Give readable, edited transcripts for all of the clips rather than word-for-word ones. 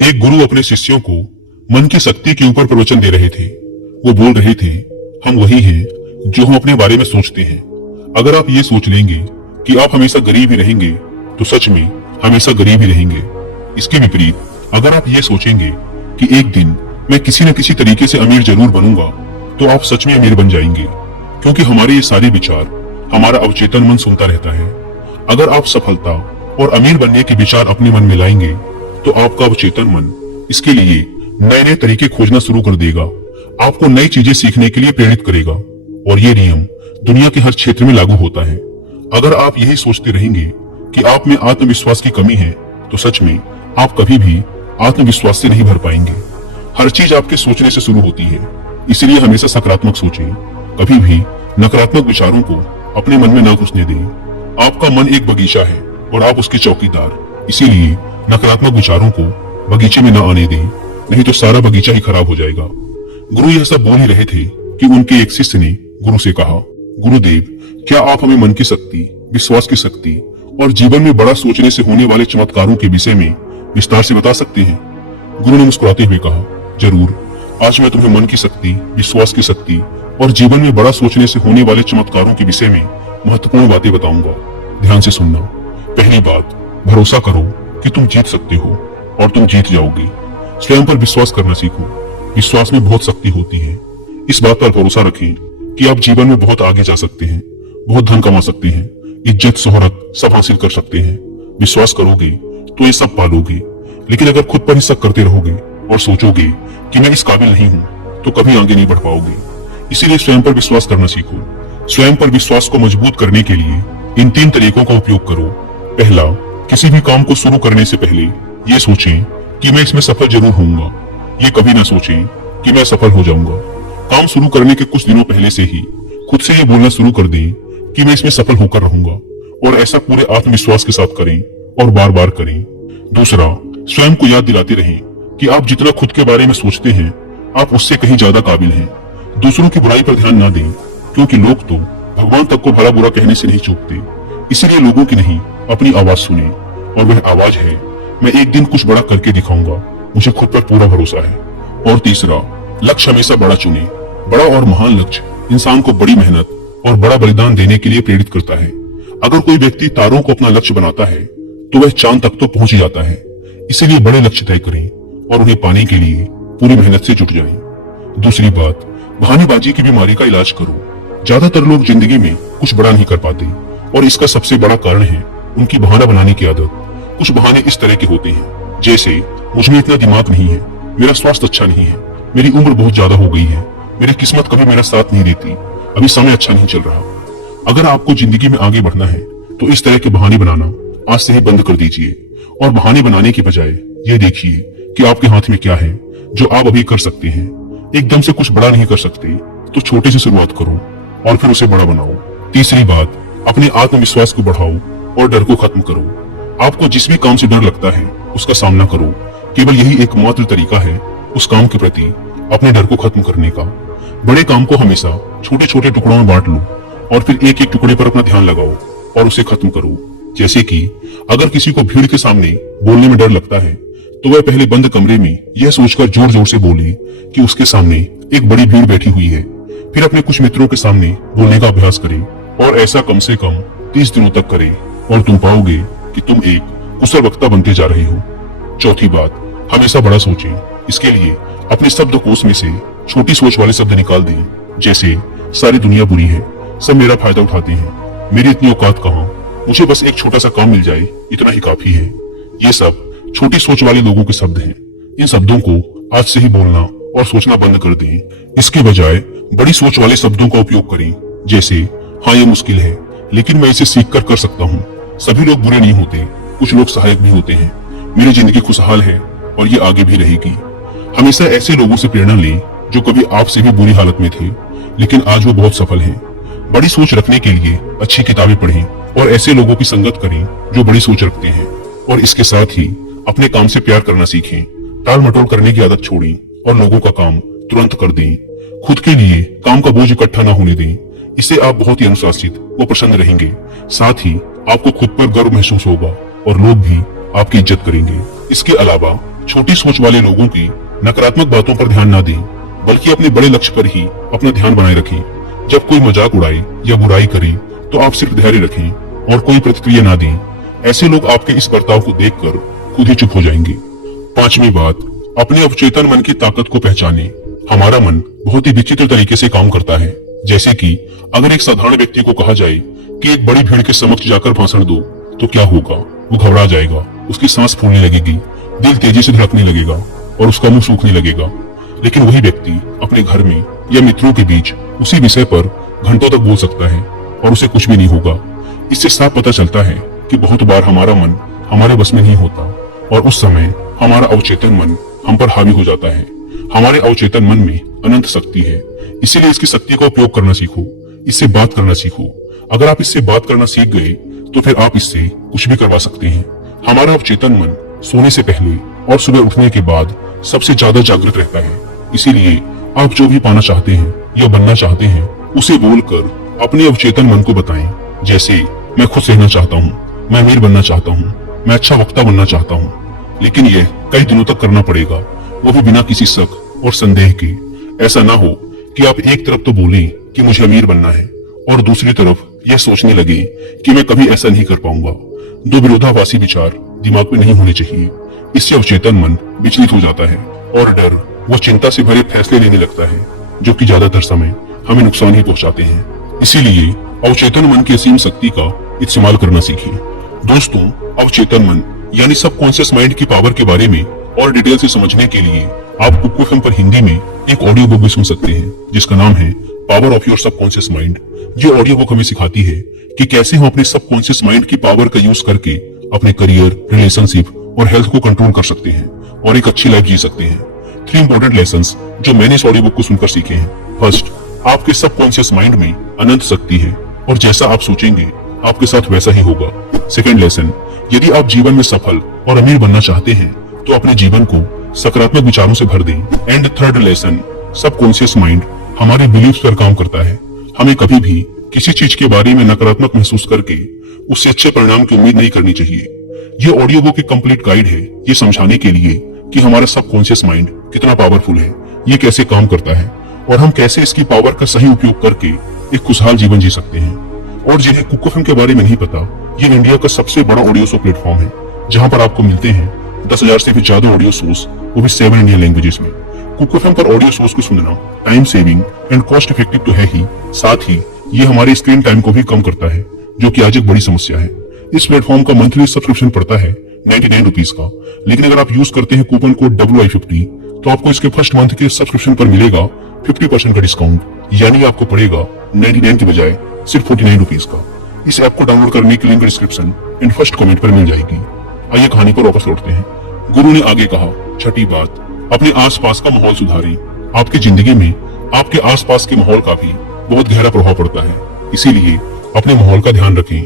एक गुरु अपने शिष्यों को मन की शक्ति के ऊपर प्रवचन दे रहे थे। वो बोल रहे थे, हम वही हैं जो हम अपने बारे में सोचते हैं। अगर आप ये सोच लेंगे कि आप हमेशा गरीब ही रहेंगे तो सच में हमेशा गरीब ही रहेंगे। इसके विपरीत अगर आप ये सोचेंगे कि एक दिन मैं किसी न किसी तरीके से अमीर जरूर बनूंगा तो आप सच में अमीर बन जाएंगे, क्योंकि हमारे ये सारे विचार हमारा अवचेतन मन सुनता रहता है। अगर आप सफलता और अमीर बनने के विचार अपने मन में लाएंगे तो आपका अवचेतन मन इसके लिए नए नए तरीके खोजना शुरू कर देगा, आपको नई चीजें सीखने के लिए प्रेरित करेगा। और ये नियम दुनिया के हर क्षेत्र में लागू होता है। अगर आप यही सोचते रहेंगे कि आप में आत्मविश्वास की कमी है तो सच में आप कभी भी आत्मविश्वास से नहीं भर पाएंगे। हर चीज आपके सोचने से शुरू होती है, इसलिए हमेशा सकारात्मक सोचें। कभी भी नकारात्मक विचारों को अपने मन में ना घुसने दें। आपका मन एक बगीचा है और आप उसके चौकीदार, इसीलिए नकारात्मक विचारों को बगीचे में न आने दें, नहीं तो सारा बगीचा ही खराब हो जाएगा। गुरु यह सब बोल ही रहे थे कि उनके एक शिष्य ने गुरु से कहा, गुरुदेव, क्या आप हमें मन की शक्ति, विश्वास की शक्ति और जीवन में बड़ा सोचने से होने वाले चमत्कारों के विषय में विस्तार से बता सकते हैं? गुरु ने मुस्कुराते हुए कहा, जरूर। आज मैं तुम्हें मन की शक्ति, विश्वास की शक्ति और जीवन में बड़ा सोचने से होने वाले चमत्कारों के विषय में महत्वपूर्ण बातें बताऊंगा। ध्यान से सुनना। पहली बात, भरोसा करो कि तुम जीत सकते हो और तुम जीत जाओगे। स्वयं पर विश्वास करना सीखो। विश्वास में बहुत शक्ति होती है। इस बात पर भरोसा रखें कि आप जीवन में बहुत आगे जा सकते हैं, बहुत धन कमा सकते हैं, इज्जत शोहरत सब हासिल कर सकते हैं। विश्वास करोगे तो ये सब पालोगे। लेकिन अगर खुद पर ही शक करते रहोगे और सोचोगे कि मैं इस काबिल नहीं हूँ तो कभी आगे नहीं बढ़ पाओगे। इसीलिए स्वयं पर विश्वास करना सीखो। स्वयं पर विश्वास को मजबूत करने के लिए इन 3 तरीकों का उपयोग करो। पहला, किसी भी काम को शुरू करने से पहले ये सोचें कि मैं इसमें सफल जरूर होऊंगा। ये कभी ना सोचें कि मैं सफल हो जाऊंगा। काम शुरू करने के कुछ दिनों पहले से ही खुद से ये बोलना शुरू कर दें कि मैं इसमें सफल होकर रहूंगा, और ऐसा पूरे आत्मविश्वास के साथ करें और बार बार करें। दूसरा, स्वयं को याद दिलाते रहें कि आप जितना खुद के बारे में सोचते हैं आप उससे कहीं ज्यादा काबिल हैं। दूसरों की बुराई पर ध्यान ना दें, क्योंकि लोग तो भगवान तक को भला बुरा कहने से नहीं चूकते। इसलिए लोगों की नहीं, अपनी आवाज सुने, और वह आवाज है, मैं एक दिन कुछ बड़ा करके दिखाऊंगा, मुझे खुद पर पूरा भरोसा है। और तीसरा, लक्ष्य हमेशा बड़ा चुने। बड़ा और महान लक्ष्य इंसान को बड़ी मेहनत और बड़ा बलिदान देने के लिए प्रेरित करता है। अगर कोई व्यक्ति तारों को अपना लक्ष्य बनाता है तो वह चांद तक तो पहुंच ही जाता है। इसीलिए बड़े लक्ष्य तय करें और उन्हें पाने के लिए पूरी मेहनत से जुट जाएं। दूसरी बात, बहानेबाजी की बीमारी का इलाज करो। ज्यादातर लोग जिंदगी में कुछ बड़ा नहीं कर पाते, और इसका सबसे बड़ा कारण है उनकी बहाना बनाने की आदत। कुछ बहाने इस तरह के होते हैं, जैसे मुझ में इतना दिमाग नहीं है, मेरा स्वास्थ्य अच्छा नहीं है, मेरी उम्र बहुत ज्यादा हो गई है, मेरी किस्मत कभी मेरा साथ नहीं देती, अभी समय अच्छा नहीं चल रहा। अगर आपको जिंदगी में आगे बढ़ना है तो इस तरह के बहाने बनाना आज से ही बंद कर दीजिए, और बहाने बनाने की बजाय ये देखिए कि आपके हाथ में क्या है जो आप अभी कर सकते हैं। एकदम से कुछ बड़ा नहीं कर सकते तो छोटे से शुरुआत करो और फिर उसे बड़ा बनाओ। तीसरी बात, अपने आत्मविश्वास को बढ़ाओ और डर को खत्म करो। आपको जिस भी काम से डर लगता है उसका सामना करो। केवल यही एकमात्र तरीका है उस काम के प्रति अपने डर को खत्म करने का। बड़े काम को हमेशा छोटे छोटे टुकड़ों में बांट लो और फिर एक एक टुकड़े पर अपना ध्यान लगाओ और उसे खत्म करो। जैसे कि अगर किसी को भीड़ के सामने बोलने में डर लगता है तो वह पहले बंद कमरे में यह सोचकर जोर जोर से बोले कि उसके सामने एक बड़ी भीड़ बैठी हुई है। फिर अपने कुछ मित्रों के सामने बोलने का अभ्यास करें, और ऐसा कम से कम 30 दिनों तक करें, और तुम पाओगे कि तुम एक कुशल वक्ता बनते जा रहे हो। चौथी बात, हमेशा बड़ा सोचें। इसके लिए अपने शब्दकोश में से छोटी सोच वाले शब्द निकाल दें, जैसे सारी दुनिया बुरी है, सब मेरा फायदा उठाते हैं, मेरी इतनी औकात कहाँ, मुझे बस एक छोटा सा काम मिल जाए, इतना ही काफी है। ये सब छोटी सोच वाले लोगों के शब्द हैं। इन शब्दों को आज से ही बोलना और सोचना बंद कर दें। इसके बजाय बड़ी सोच वाले शब्दों का उपयोग करें, जैसे हाँ ये मुश्किल है लेकिन मैं इसे सीख कर सकता हूँ, सभी लोग बुरे नहीं होते, कुछ लोग सहायक भी होते हैं, मेरी जिंदगी खुशहाल है और ये आगे भी रहेगी। हमेशा ऐसे लोगों से प्रेरणा लें जो कभी आपसे भी बुरी हालत में थे लेकिन आज वो बहुत सफल हैं। बड़ी सोच रखने के लिए अच्छी किताबें पढ़ें और ऐसे लोगों की संगत करें जो बड़ी सोच रखते हैं। और इसके साथ ही अपने काम से प्यार करना सीखें। टाल मटोल करने की आदत छोड़ें और लोगों का काम तुरंत कर दें। खुद के लिए काम का बोझ इकट्ठा न होने दें। इससे आप बहुत ही अनुशासित व प्रसन्न रहेंगे। साथ ही आपको खुद पर गर्व महसूस होगा और लोग भी आपकी इज्जत करेंगे। इसके अलावा छोटी सोच वाले लोगों की नकारात्मक बातों पर ध्यान ना दें, बल्कि अपने बड़े लक्ष्य पर ही अपना ध्यान बनाए रखें। जब कोई मजाक उड़ाए या बुराई करे तो आप सिर्फ धैर्य रखें और कोई प्रतिक्रिया ना दें। ऐसे लोग आपके इस बर्ताव को देखकर खुद ही चुप हो जाएंगे। पांचवी बात, अपने अवचेतन मन की ताकत को पहचानें। हमारा मन बहुत ही विचित्र तरीके से काम करता है। जैसे कि अगर एक साधारण व्यक्ति को कहा जाए कि एक बड़ी भीड़ के समक्ष जाकर भाषण दो, तो क्या होगा? वो घबरा जाएगा, उसकी सांस फूलने लगेगी, दिल तेजी से धड़कने लगेगा और उसका मुंह सूखने लगेगा। लेकिन वही व्यक्ति अपने घर में या मित्रों के बीच उसी विषय पर घंटों तक बोल सकता है और उसे कुछ भी नहीं होगा। इससे साफ पता चलता है कि बहुत बार हमारा मन हमारे बस में नहीं होता और उस समय हमारा अवचेतन मन हम पर हावी हो जाता है। हमारे अवचेतन मन में अनंत शक्ति है, इसीलिए इसकी शक्ति का उपयोग करना सीखो, इससे बात करना सीखो। अगर आप इससे बात करना सीख गए तो फिर आप इससे कुछ भी करवा सकते हैं। हमारा अवचेतन मन सोने से पहले और सुबह उठने के बाद सबसे ज्यादा जागृत रहता है। इसीलिए आप जो भी पाना चाहते हैं या बनना चाहते हैं, उसे बोलकर अपने अवचेतन मन को बताएं। जैसे, मैं खुश रहना चाहता हूँ, मैं अमीर बनना चाहता हूँ, मैं अच्छा वक्ता बनना चाहता हूँ। लेकिन यह कई दिनों तक करना पड़ेगा, वो भी बिना किसी शक और संदेह के। ऐसा ना हो कि आप एक तरफ तो बोलें कि मुझे अमीर बनना है और दूसरी तरफ यह सोचने लगे कि मैं कभी ऐसा नहीं कर पाऊंगा। दो विरोधाभासी विचार दिमाग में नहीं होने चाहिए। इससे अवचेतन मन विचलित हो जाता है और डर व चिंता से भरे फैसले लेने लगता है, जो कि ज्यादातर समय हमें नुकसान ही पहुंचाते हैं। इसीलिए अवचेतन मन की असीम शक्ति का इस्तेमाल करना सीखिए। दोस्तों, अवचेतन मन यानी सबकॉन्शियस माइंड की पावर के बारे में और डिटेल से समझने के लिए आप कुकू एफएम पर हिंदी में एक ऑडियो बुक भी सुन सकते हैं, जिसका नाम है power of your subconscious mind. ये ऑडियो बुक हमें सिखाती है कि कैसे हम अपने सबकॉन्शियस माइंड की पावर का यूज करके अपने करियर, रिलेशनशिप और हेल्थ को कंट्रोल कर सकते हैं और एक अच्छी लाइफ जी सकते हैं। 3 इंपॉर्टेंट लेसन्स जो मैंने इस ऑडियो बुक को सुनकर सीखे हैं। फर्स्ट, आपके सबकॉन्शियस माइंड में अनंत शक्ति है और जैसा आप सोचेंगे आपके साथ वैसा ही होगा। सेकंड लेसन, यदि आप जीवन में सफल और अमीर बनना चाहते हैं तो अपने जीवन को सकारात्मक विचारों से भर दें। And third lesson, subconscious mind हमारे बिलीव्स पर काम करता है। हमें कभी भी किसी चीज के बारे में नकारात्मक महसूस करके उससे अच्छे परिणाम की उम्मीद नहीं करनी चाहिए। ये ऑडियो बुक एक कंप्लीट गाइड है ये समझाने के लिए कि हमारा सबकॉन्शियस माइंड कितना पावरफुल है, ये कैसे काम करता है और हम कैसे इसकी पावर का सही उपयोग करके एक खुशहाल जीवन जी सकते हैं। और जिन्हें कुकू एफएम के बारे में नहीं पता, ये इंडिया का सबसे बड़ा ऑडियो शो प्लेटफॉर्म है, जहां पर आपको मिलते हैं 10,000 से भी ज्यादा ऑडियो शोज, वो भी 7 इंडियन लैंग्वेजेस में। कुकू एफएम पर ऑडियो शोज को सुनना time saving and cost effective तो है ही, साथ ही ये हमारे स्क्रीन टाइम को भी कम करता है, जो कि आज एक बड़ी समस्या है। इस प्लेटफॉर्म का मंथली सब्सक्रिप्शन पड़ता है 99 रुपीज का, लेकिन अगर आप यूज करते हैं कूपन कोड WI50 तो आपको इसके फर्स्ट मंथ के सब्सक्रिप्शन पर मिलेगा 50% का डिस्काउंट, यानी आपको पड़ेगा 99 की बजाय सिर्फ 49 रुपीज का। इस ऐप को डाउनलोड करने की link description and first comment पर मिल जाएगी। आइए कहानी पर वापस लौटते हैं। गुरु ने आगे कहा, छठी बात, अपने आसपास का माहौल सुधारें। आपकी जिंदगी में आपके आसपास के माहौल का भी बहुत गहरा प्रभाव पड़ता है, इसीलिए अपने माहौल का ध्यान रखें।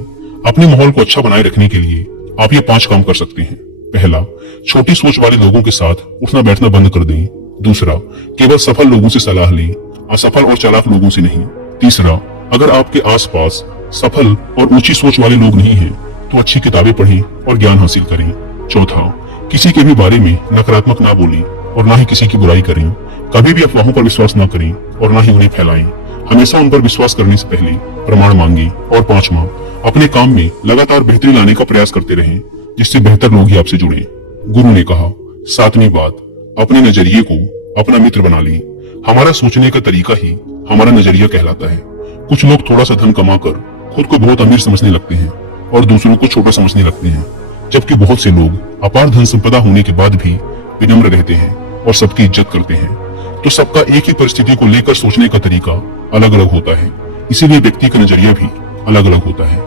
अपने माहौल को अच्छा बनाए रखने के लिए आप ये 5 काम कर सकते हैं। पहला, छोटी सोच वाले लोगों के साथ उठना बैठना बंद कर दें। दूसरा, केवल सफल लोगों से सलाह लें, असफल और चालाक लोगों से नहीं। तीसरा, अगर आपके आसपास सफल और ऊंची सोच वाले लोग नहीं हैं, तो अच्छी किताबें पढ़ें और ज्ञान हासिल करें। चौथा, किसी के भी बारे में नकारात्मक ना बोलें और ना ही किसी की बुराई करें। कभी भी अफवाहों पर विश्वास ना करें और ना ही उन्हें फैलाएं। हमेशा उन पर विश्वास करने से पहले प्रमाण मांगे। और 5वां, अपने काम में लगातार बेहतरी लाने का प्रयास करते रहें, जिससे बेहतर लोग ही आपसे जुड़े। गुरु ने कहा, 7वीं बात, अपने नजरिए को अपना मित्र बना लें। हमारा सोचने का तरीका ही हमारा नजरिया कहलाता है। कुछ लोग थोड़ा सा धन कमाकर खुद को बहुत अमीर समझने लगते हैं और दूसरों को छोटा समझने लगते हैं, जबकि बहुत से लोग अपार धन संपदा होने के बाद भी विनम्र रहते हैं और सबकी इज्जत करते हैं। तो सबका एक ही परिस्थिति को लेकर सोचने का तरीका अलग अलग होता है, इसीलिए व्यक्ति का नजरिया भी अलग अलग होता है।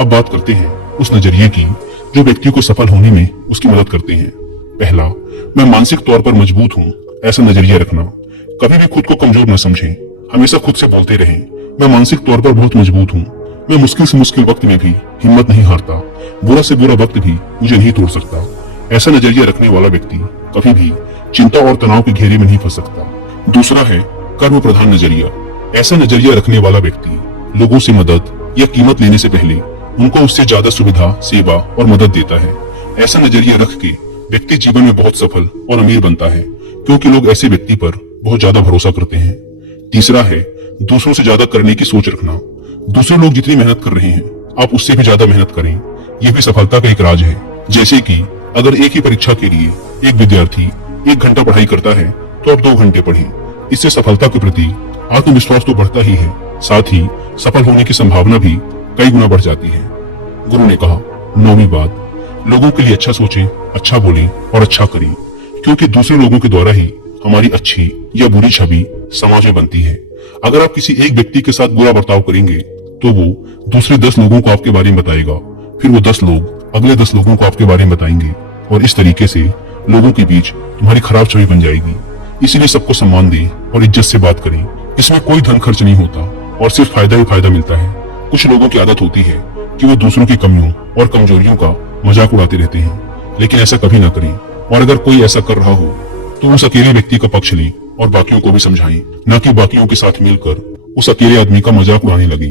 अब बात करते हैं उस नजरिए की जो व्यक्ति को सफल होने में उसकी मदद करते हैं। पहला, मैं मानसिक तौर पर मजबूत हूँ, ऐसा नजरिया रखना। कभी भी खुद को कमजोर न समझें, हमेशा खुद से बोलते रहें, मैं मानसिक तौर पर बहुत मजबूत हूँ, मैं मुश्किल से मुश्किल वक्त में भी हिम्मत नहीं हारता, बुरा से बुरा वक्त भी मुझे नहीं तोड़ सकता। ऐसा नजरिया रखने वाला व्यक्ति कभी भी चिंता और तनाव के घेरे में नहीं फंस सकता। दूसरा है कर्म प्रधान नजरिया। ऐसा नजरिया रखने वाला व्यक्ति लोगों से मदद या कीमत लेने से पहले उनको उससे ज्यादा सुविधा, सेवा और मदद देता है। ऐसा नजरिया रख के व्यक्ति जीवन में बहुत सफल और अमीर बनता है क्योंकि लोग ऐसे व्यक्ति पर बहुत ज्यादा भरोसा करते हैं। तीसरा है दूसरों से ज्यादा करने की सोच रखना। दूसरे लोग जितनी मेहनत कर रहे हैं आप उससे भी ज्यादा मेहनत करें, यह भी सफलता का एक राज है। जैसे कि अगर एक ही परीक्षा के लिए एक विद्यार्थी 1 घंटा पढ़ाई करता है तो आप 2 घंटे पढ़ें। इससे सफलता के प्रति आत्मविश्वास तो बढ़ता ही है, साथ ही सफल होने की संभावना भी कई गुना बढ़ जाती है। गुरु ने कहा, 9वीं बात, लोगों के लिए अच्छा सोचें, अच्छा बोलें और अच्छा करें, क्योंकि दूसरे लोगों के द्वारा ही हमारी अच्छी या बुरी छवि समाज में बनती है। अगर आप किसी एक व्यक्ति के साथ बुरा बर्ताव करेंगे तो वो दूसरे 10 लोगों को आपके बारे में बताएगा, फिर वो 10 लोग अगले 10 लोगों को आपके बारे में बताएंगे और इस तरीके से लोगों के बीच तुम्हारी खराब छवि बन जाएगी। इसीलिए सबको सम्मान दें और इज्जत से बात करें। इसमें कोई धन खर्च नहीं होता और सिर्फ फायदा ही फायदा मिलता है। कुछ लोगों की आदत होती है कि वो दूसरों की कमियों और कमजोरियों का मजाक उड़ाते रहते हैं, लेकिन ऐसा कभी ना करें। और अगर कोई ऐसा कर रहा हो तो उस अकेले व्यक्ति का पक्ष लें और बाकियों को भी समझाएं, न कि बाकियों के साथ मिलकर उस अकेले आदमी का मजाक उड़ाने लगे।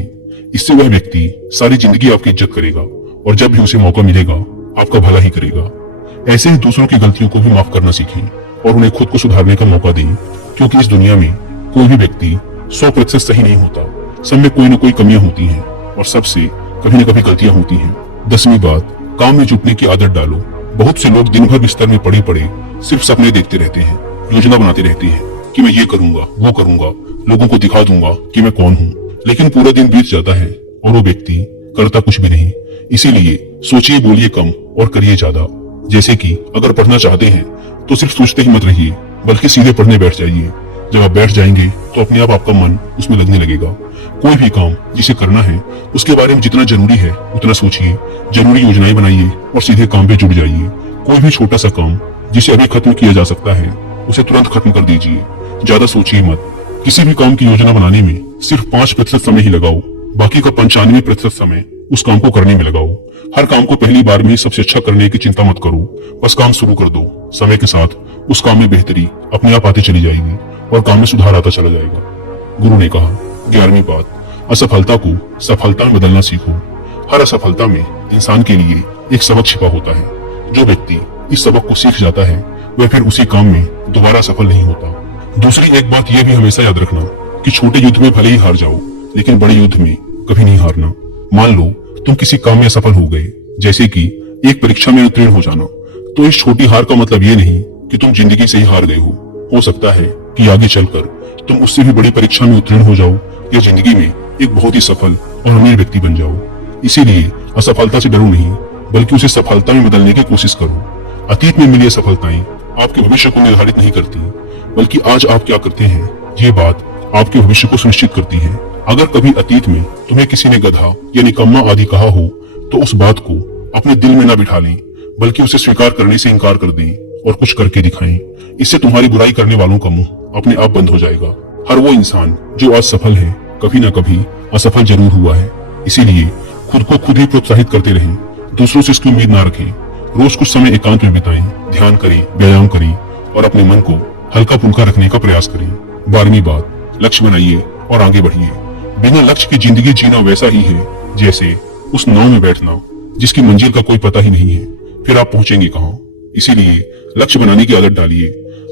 इससे वह व्यक्ति सारी जिंदगी आपकी इज्जत करेगा और जब भी उसे मौका मिलेगा आपका भला ही करेगा। ऐसे ही दूसरों की गलतियों को भी माफ करना सीखें और उन्हें खुद को सुधारने का मौका दें, क्योंकि इस दुनिया में कोई भी व्यक्ति 100% सही नहीं होता। सब में कोई न कोई कमियां होती हैं और सबसे कभी न कभी गलतियां होती हैं। 10वीं बात, काम में जुटने की आदत डालो। बहुत से लोग दिन भर बिस्तर में पड़े पड़े सिर्फ सपने देखते रहते हैं, योजना बनाते रहते हैं कि मैं ये करूंगा, वो करूंगा, लोगों को दिखा दूंगा कि मैं कौन हूँ, लेकिन पूरा दिन बीत जाता है और वो व्यक्ति करता कुछ भी नहीं। इसीलिए सोचिए, बोलिए कम और करिए ज्यादा। जैसे कि अगर पढ़ना चाहते हैं तो सिर्फ सोचते ही मत रहिए, बल्कि सीधे पढ़ने बैठ जाइए। जब आप बैठ जाएंगे तो अपने आप आपका मन उसमें लगने लगेगा। कोई भी काम जिसे करना है उसके बारे में जितना जरूरी है उतना सोचिए, जरूरी योजनाएं बनाइए और सीधे काम पे जुट जाइए। कोई भी छोटा सा काम जिसे अभी खत्म किया जा सकता है उसे तुरंत खत्म कर दीजिए, ज्यादा सोचिए मत। किसी भी काम की योजना बनाने में सिर्फ 5% समय ही लगाओ, बाकी का 95% समय उस काम को करने में लगाओ। हर काम को पहली बार में ही सबसे अच्छा करने की चिंता मत करो, बस काम शुरू कर दो। समय के साथ उस काम में बेहतरी अपने आप आती चली जाएगी और काम में सुधार आता चला जाएगा। गुरु ने कहा, 11वीं बात, असफलता को सफलता में बदलना सीखो। हर असफलता में इंसान के लिए एक सबक छिपा होता है। जो व्यक्ति इस सबक को सीख जाता है वह फिर उसी काम में दोबारा सफल नहीं होता। दूसरी एक बात यह भी हमेशा याद रखना कि छोटे युद्ध में भले ही हार जाओ, लेकिन बड़े युद्ध में कभी नहीं हारना। मान लो तुम किसी काम में असफल हो गए, जैसे कि एक परीक्षा में उत्तीर्ण हो जाना, तो इस छोटी हार का मतलब ये नहीं कि तुम जिंदगी से ही हार गए हो सकता है कि आगे चलकर तुम उससे भी बड़ी परीक्षा में उत्तीर्ण हो जाओ या जिंदगी में एक बहुत ही सफल और अमीर व्यक्ति बन जाओ। इसीलिए असफलता से डरो नहीं, बल्कि उसे सफलता में बदलने की कोशिश करो। अतीत में मिली असफलताएं आपके भविष्य को निर्धारित नहीं करती, बल्कि आज आप क्या करते हैं ये बात आपके भविष्य को सुनिश्चित करती है। अगर कभी अतीत में तुम्हें किसी ने गधा या निकम्मा आदि कहा हो तो उस बात को अपने दिल में न बिठा लें, बल्कि उसे स्वीकार करने से इनकार कर दें और कुछ करके दिखाएं। इससे तुम्हारी बुराई करने वालों का मुंह अपने आप बंद हो जाएगा। हर वो इंसान जो आज सफल है कभी न कभी असफल जरूर हुआ है। इसीलिए खुद को खुद ही प्रोत्साहित करते रहें, दूसरों से इसकी उम्मीद ना रखें। रोज कुछ समय एकांत में बिताएं, ध्यान करें, व्यायाम करें और अपने मन को हल्का फुल्का रखने का प्रयास करें। 12वीं बात, लक्ष्य बनाइए और आगे बढ़िए। बिना लक्ष्य की जिंदगी जीना वैसा ही है जैसे उस नाव में बैठना जिसकी मंजिल का कोई पता ही नहीं है, फिर आप पहुंचेंगे कहाँ। इसीलिए लक्ष्य बनाने की आदत डालिए।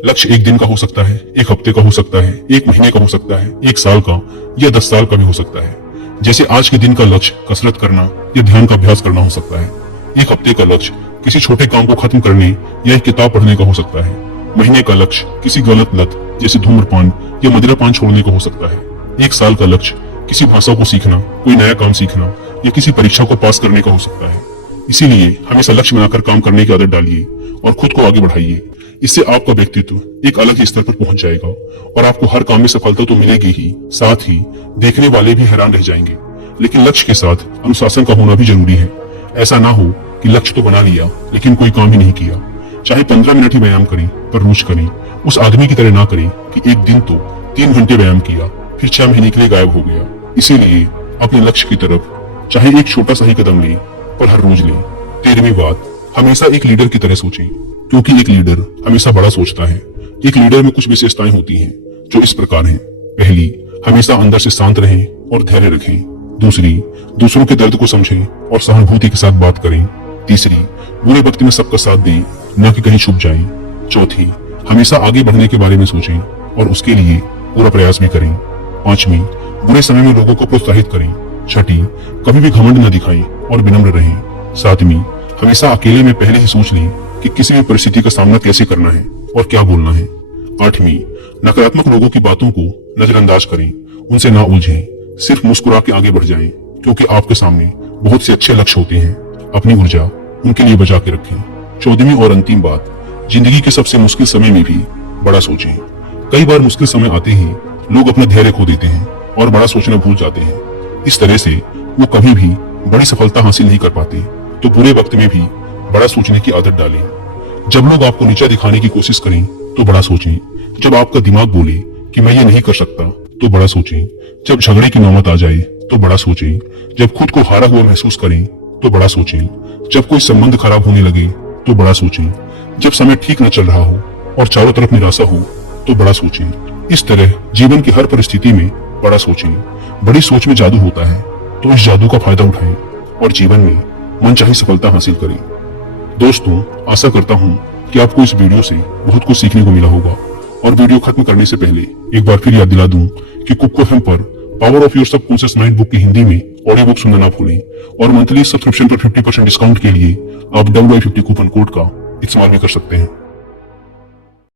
लक्ष्य 1 दिन का हो सकता है, 1 हफ्ते का हो सकता है, 1 महीने का हो सकता है, 1 साल का या 10 साल का भी हो सकता है। जैसे आज के दिन का लक्ष्य कसरत करना या ध्यान का अभ्यास करना हो सकता है। 1 हफ्ते का लक्ष्य किसी छोटे काम को खत्म करने या एक किताब पढ़ने का हो सकता है। महीने का लक्ष्य किसी गलत लत जैसे धूम्रपान या मदिरापान छोड़ने का हो सकता है। 1 साल का लक्ष्य किसी भाषा को सीखना, कोई नया काम सीखना या किसी परीक्षा को पास करने का हो सकता है। इसीलिए हमेशा लक्ष्य बनाकर काम करने की आदत डालिए और खुद को आगे बढ़ाइए। इससे आपका व्यक्तित्व एक अलग ही स्तर पर पहुंच जाएगा और आपको हर काम में सफलता तो मिलेगी ही, साथ ही देखने वाले भी हैरान रह जाएंगे। लेकिन लक्ष्य के साथ अनुशासन का होना भी जरूरी है। ऐसा ना हो कि लक्ष्य तो बना लिया लेकिन कोई काम ही नहीं किया। चाहे 15 मिनट ही व्यायाम करें, पर रोज करें। उस आदमी की तरह ना करें कि एक दिन तो 3 घंटे व्यायाम किया फिर 6 महीने के लिए गायब हो गया। इसीलिए अपने लक्ष्य की तरफ चाहे एक छोटा सा ही कदम लें, पर हर रोज लें। 13वीं बात, हमेशा एक लीडर की तरह सोचें, क्योंकि एक लीडर हमेशा बड़ा सोचता है। एक लीडर में कुछ विशेषताएं होती हैं जो इस प्रकार हैं। पहली, हमेशा अंदर से शांत रहें और धैर्य रखें। दूसरी, दूसरों के दर्द को समझें और सहानुभूति के साथ बात करें। तीसरी, बुरे वक्त में सबका साथ दें न कि कहीं छुप जाएं। चौथी, हमेशा आगे बढ़ने के बारे में सोचें और उसके लिए पूरा प्रयास भी करें। पांचवी, बुरे समय में लोगों को प्रोत्साहित करें। छठी, कभी भी घमंड न दिखाएं और विनम्र रहें। सातवीं, हमेशा अकेले में पहले ही सोच लें कि किसी भी परिस्थिति का सामना कैसे करना है और क्या बोलना है। आठवीं, नकारात्मक लोगों की बातों को नजरअंदाज करें, उनसे ना उलझें, सिर्फ मुस्कुरा के आगे बढ़ जाएं, क्योंकि आपके सामने बहुत से अच्छे लक्ष्य होते हैं। अपनी ऊर्जा उनके लिए बचा के रखें। चौदहवीं और अंतिम बात, जिंदगी के सबसे मुश्किल समय में भी बड़ा सोचें। कई बार मुश्किल समय आते ही लोग अपना धैर्य खो देते हैं और बड़ा सोचना भूल जाते हैं। इस तरह से वो कभी भी बड़ी सफलता हासिल नहीं कर पाते। तो बुरे वक्त में भी बड़ा सोचने की आदत डालें। जब लोग आपको नीचा दिखाने की कोशिश करें तो बड़ा सोचें। जब आपका दिमाग बोले कि मैं ये नहीं कर सकता तो बड़ा सोचें। जब झगड़े की नौबत आ जाए तो बड़ा सोचें। जब खुद को हारा हुआ महसूस करें तो बड़ा सोचें। जब कोई संबंध खराब होने लगे तो बड़ा सोचें। जब समय ठीक न चल रहा हो और चारों तरफ निराशा हो तो बड़ा सोचें। इस तरह जीवन की हर परिस्थिति में बड़ा सोचें। बड़ी सोच में जादू होता है, तो इस जादू का फायदा उठाएं और जीवन में मनचाही सफलता हासिल करें। दोस्तों, आशा करता हूं कि आपको इस वीडियो से बहुत कुछ सीखने को मिला होगा। और वीडियो खत्म करने से पहले एक बार फिर याद दिला दूं कि कुको FM पर power of your subconscious mind book की हिंदी में ऑडियो बुक सुनना ना भूलें। और मंथली सब्सक्रिप्शन पर 50% डिस्काउंट के लिए आप WI50 कूपन कोड का इस्तेमाल भी कर सकते हैं।